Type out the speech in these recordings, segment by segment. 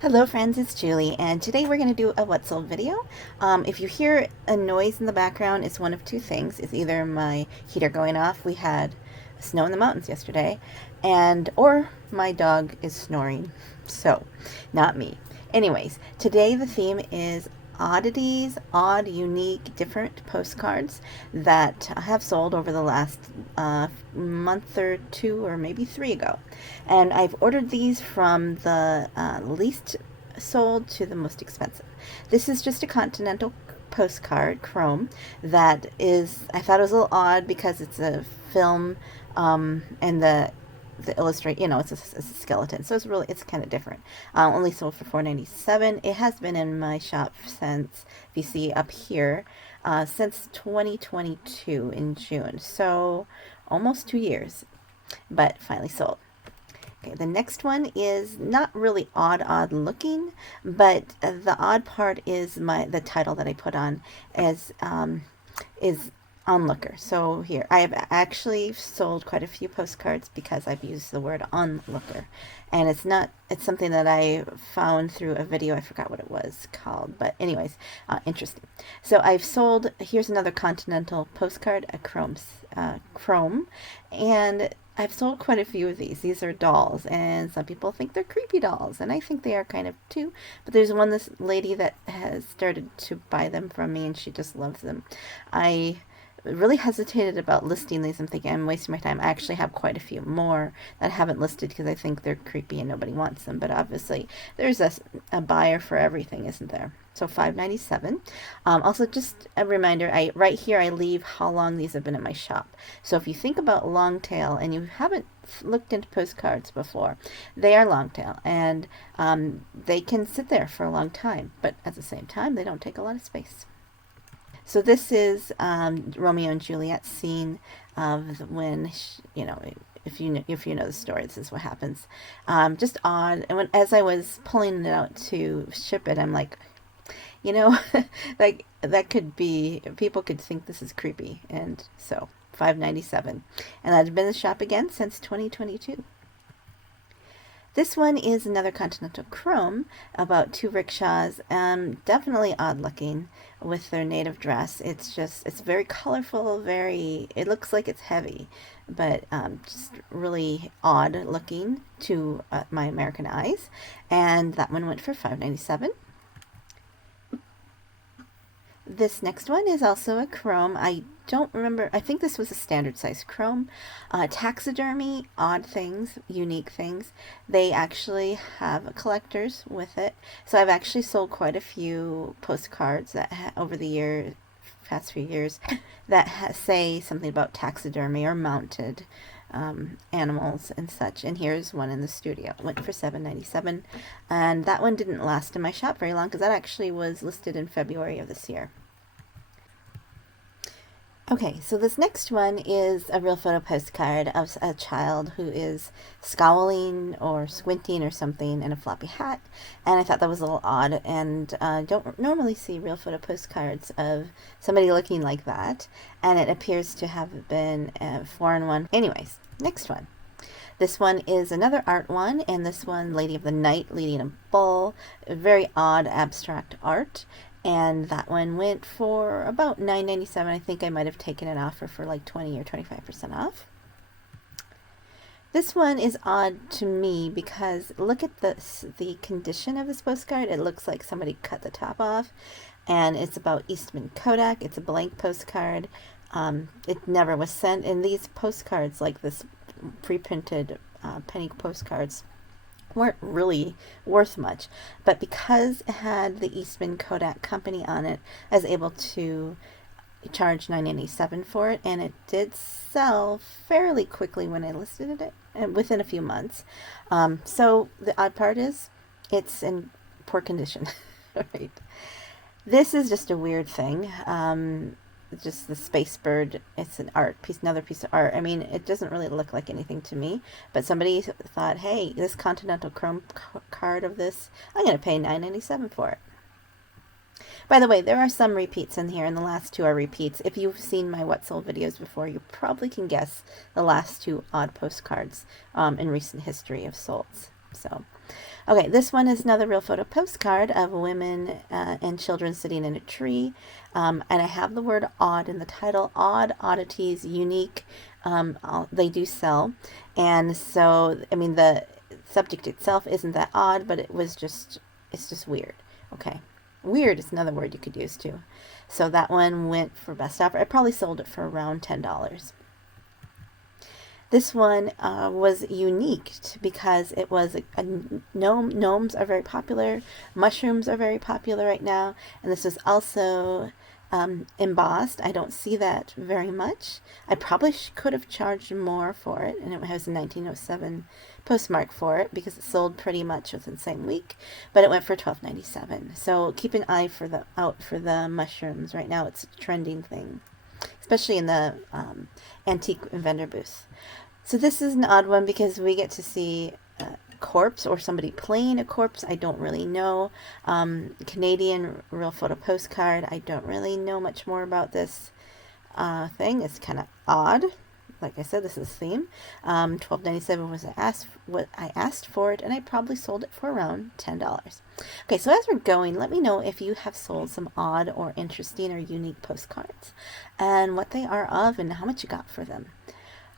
Hello friends, it's Julie, and today we're going to do a what sold video. If you hear a noise in the background, it's one of two things. It's either my heater going off, we had snow in the mountains yesterday, or my dog is snoring. So, not me. Anyways, today the theme is oddities, odd, unique, different postcards that have sold over the last month or two or maybe three ago. And I've ordered these from the least sold to the most expensive. This is just a continental postcard, chrome, that is, I thought it was a little odd because it's a film, and the illustrate, it's a skeleton, so it's kind of different. Only sold for $4.97. It has been in my shop since, if you see up here, since 2022 in June, so almost 2 years, but finally sold. Okay, the next one is not really odd looking, but the odd part is the title that I put on is onlooker. So here, I have actually sold quite a few postcards because I've used the word onlooker. And it's something that I found through a video. I forgot what it was called, but anyways, interesting. So I've sold, here's another continental postcard, a chrome, and I've sold quite a few of these. These are dolls, and some people think they're creepy dolls, and I think they are kind of too. But there's this lady that has started to buy them from me, and she just loves them. I really hesitated about listing these. I'm thinking I'm wasting my time. I actually have quite a few more that I haven't listed because I think they're creepy and nobody wants them. But obviously, there's a buyer for everything, isn't there? So $5.97. Also, just a reminder, right here I leave how long these have been in my shop. So if you think about long tail and you haven't looked into postcards before, they are long tail, and they can sit there for a long time, but at the same time they don't take a lot of space. So this is Romeo and Juliet scene of when, if you know the story, this is what happens. Just odd. And as I was pulling it out to ship it, I'm like, like that could be, people could think this is creepy, and so $5.97, and I've been in the shop again since 2022. This one is another continental chrome about two rickshaws. Definitely odd looking with their native dress. It's very colorful, it looks like it's heavy, but just really odd looking to my American eyes. And that one went for $5.97. This next one is also a chrome. I don't remember. I think this was a standard size chrome. Taxidermy, odd things, unique things. They actually have collectors with it. So I've actually sold quite a few postcards that over the past few years, that say something about taxidermy or mounted animals and such. And here's one in the studio. It went for $7.97, and that one didn't last in my shop very long because that actually was listed in February of this year. Okay, so this next one is a real photo postcard of a child who is scowling or squinting or something in a floppy hat, and I thought that was a little odd, and don't normally see real photo postcards of somebody looking like that, and it appears to have been a foreign one. Anyways, next one. This one is another art one, and this one, Lady of the Night leading a bull, very odd abstract art. And that one went for about $9.97. I think I might have taken an offer for like 20 or 25% off. This one is odd to me because look at the condition of this postcard. It looks like somebody cut the top off, and it's about Eastman Kodak. It's a blank postcard. It never was sent. And these postcards, like this pre-printed penny postcards, weren't really worth much, but because it had the Eastman Kodak company on it, I was able to charge $9.97 for it, and it did sell fairly quickly when I listed it, and within a few months. So the odd part is it's in poor condition. Right. This is just a weird thing. Just the space bird. It's an art piece, another piece of art. I mean, it doesn't really look like anything to me, but somebody thought, hey, this continental chrome card of this, I'm going to pay $9.97 for it. By the way, there are some repeats in here, and the last two are repeats. If you've seen my What Sold videos before, you probably can guess the last two odd postcards in recent history of solds. So, Okay, this one is another real photo postcard of women and children sitting in a tree. And I have the word odd in the title. Odd, oddities, unique. They do sell. And so, I mean, the subject itself isn't that odd, but it's just weird. Okay. Weird is another word you could use too. So that one went for best offer. I probably sold it for around $10. This one was unique because it was a gnome. Gnomes are very popular. Mushrooms are very popular right now. And this was also embossed. I don't see that very much. I probably could have charged more for it. And it has a 1907 postmark for it because it sold pretty much within the same week. But it went for $12.97. So keep an eye out for the mushrooms. Right now it's a trending thing, especially in the antique vendor booth. So this is an odd one because we get to see a corpse or somebody playing a corpse. I don't really know. Canadian real photo postcard. I don't really know much more about this thing. It's kind of odd. Like I said, this is theme. $12.97 was what I asked for it, and I probably sold it for around $10. Okay, so as we're going, let me know if you have sold some odd or interesting or unique postcards, and what they are of, and how much you got for them.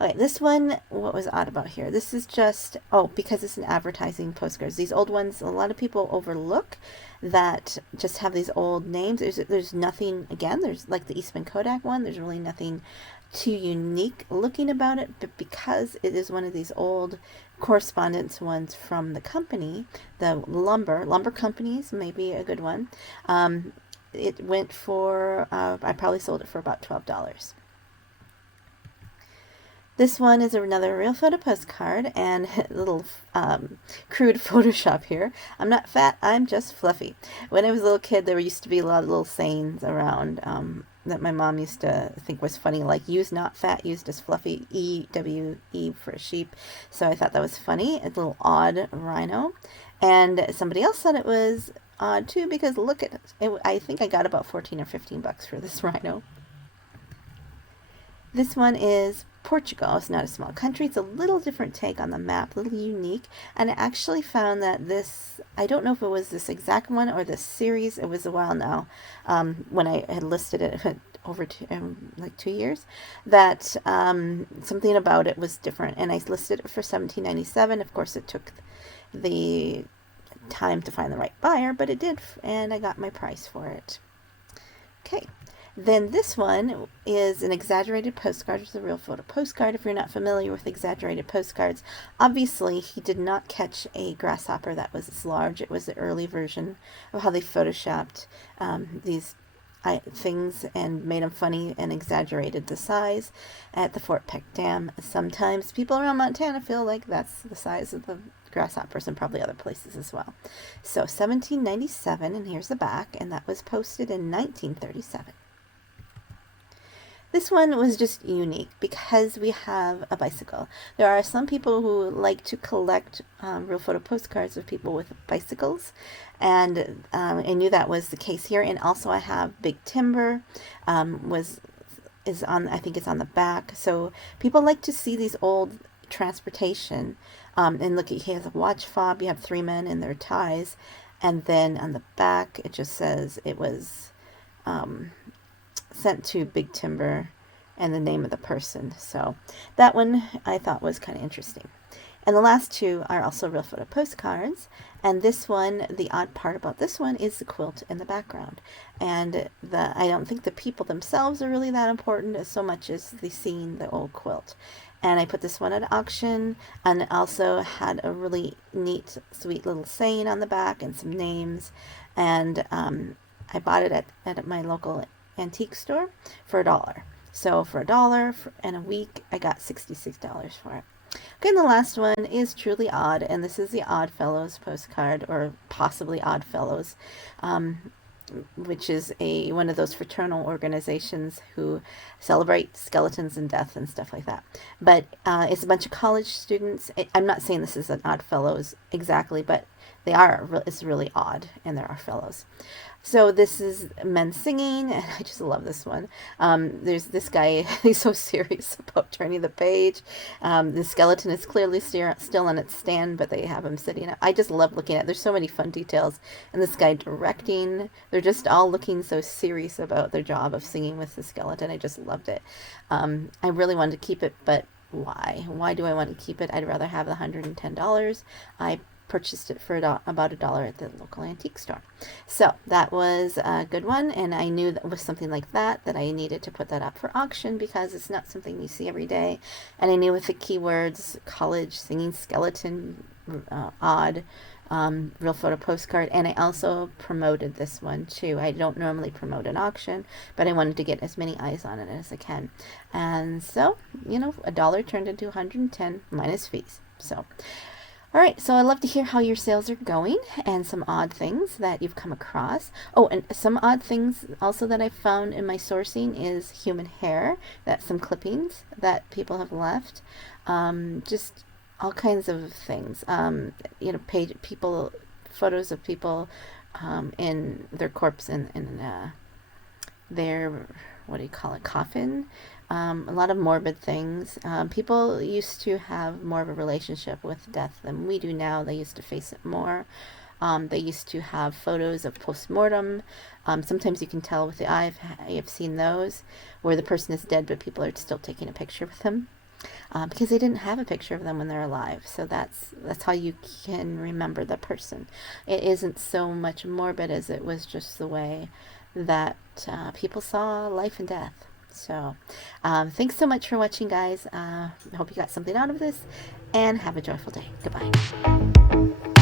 Okay, this one, what was odd about here? This is just, because it's an advertising postcards. These old ones, a lot of people overlook that just have these old names. There's nothing, again, there's like the Eastman Kodak one, there's really nothing too unique looking about it, but because it is one of these old correspondence ones from the company, the lumber companies, maybe a good one, it went for, I probably sold it for about $12. This one is another real photo postcard, and a little crude Photoshop here. I'm not fat, I'm just fluffy. When I was a little kid, there used to be a lot of little sayings around that my mom used to think was funny, like use not fat, use just fluffy, E-W-E for sheep. So I thought that was funny, a little odd rhino. And somebody else said it was odd too, because look at it. I think I got about 14 or 15 bucks for this rhino. This one is Portugal. It's not a small country. It's a little different take on the map, a little unique. And I actually found that this, I don't know if it was this exact one or this series. It was a while now when I had listed it over like 2 years, that something about it was different. And I listed it for $17.97. Of course, it took the time to find the right buyer, but it did, and I got my price for it. Okay. Then this one is an exaggerated postcard. It's a real photo postcard. If you're not familiar with exaggerated postcards, obviously he did not catch a grasshopper that was this large. It was the early version of how they photoshopped these things and made them funny and exaggerated the size at the Fort Peck Dam. Sometimes people around Montana feel like that's the size of the grasshoppers, and probably other places as well. So $17.97, and here's the back, and that was posted in 1937. This one was just unique because we have a bicycle. There are some people who like to collect real photo postcards of people with bicycles, and I knew that was the case here. And also I have Big Timber is on, I think it's on the back. So people like to see these old transportation. And look, he has a watch fob. You have 3 men in their ties, and then on the back it just says it was sent to Big Timber and the name of the person. So that one I thought was kind of interesting. And the last two are also real photo postcards. And this one, the odd part about this one is the quilt in the background. And I don't think the people themselves are really that important as so much as the scene, the old quilt. And I put this one at auction, and it also had a really neat, sweet little saying on the back and some names. And I bought it at my local antique store for $1. So for $1 and a week, I got $66 for it. Okay, and the last one is truly odd, and this is the Odd Fellows postcard, or possibly Odd Fellows, which is one of those fraternal organizations who celebrate skeletons and death and stuff like that. But it's a bunch of college students. I'm not saying this is an Odd Fellows exactly, but it's really odd, and there are fellows. So this is men singing, and I just love this one. There's this guy, he's so serious about turning the page. The skeleton is clearly still on its stand, but they have him sitting up. I just love looking at it. There's so many fun details. And this guy directing, they're just all looking so serious about their job of singing with the skeleton. I just loved it. I really wanted to keep it, but why? Why do I want to keep it? I'd rather have the $110. I purchased it for about $1 at the local antique store. So that was a good one, and I knew that with something like that I needed to put that up for auction because it's not something you see every day. And I knew with the keywords college, singing skeleton, odd, real photo postcard, and I also promoted this one too. I don't normally promote an auction, but I wanted to get as many eyes on it as I can. And so, $1 turned into 110 minus fees. So all right, so I'd love to hear how your sales are going and some odd things that you've come across. Oh, and some odd things also that I found in my sourcing is human hair, some clippings that people have left, just all kinds of things. Photos of people in their corpse in their, what do you call it, coffin. A lot of morbid things. People used to have more of a relationship with death than we do now. They used to face it more. They used to have photos of post-mortem. Sometimes you can tell with the eye, I've seen those, where the person is dead, but people are still taking a picture with them. Because they didn't have a picture of them when they're alive. So that's how you can remember the person. It isn't so much morbid as it was just the way that people saw life and death. So thanks so much for watching, guys. I hope you got something out of this, and have a joyful day. Goodbye.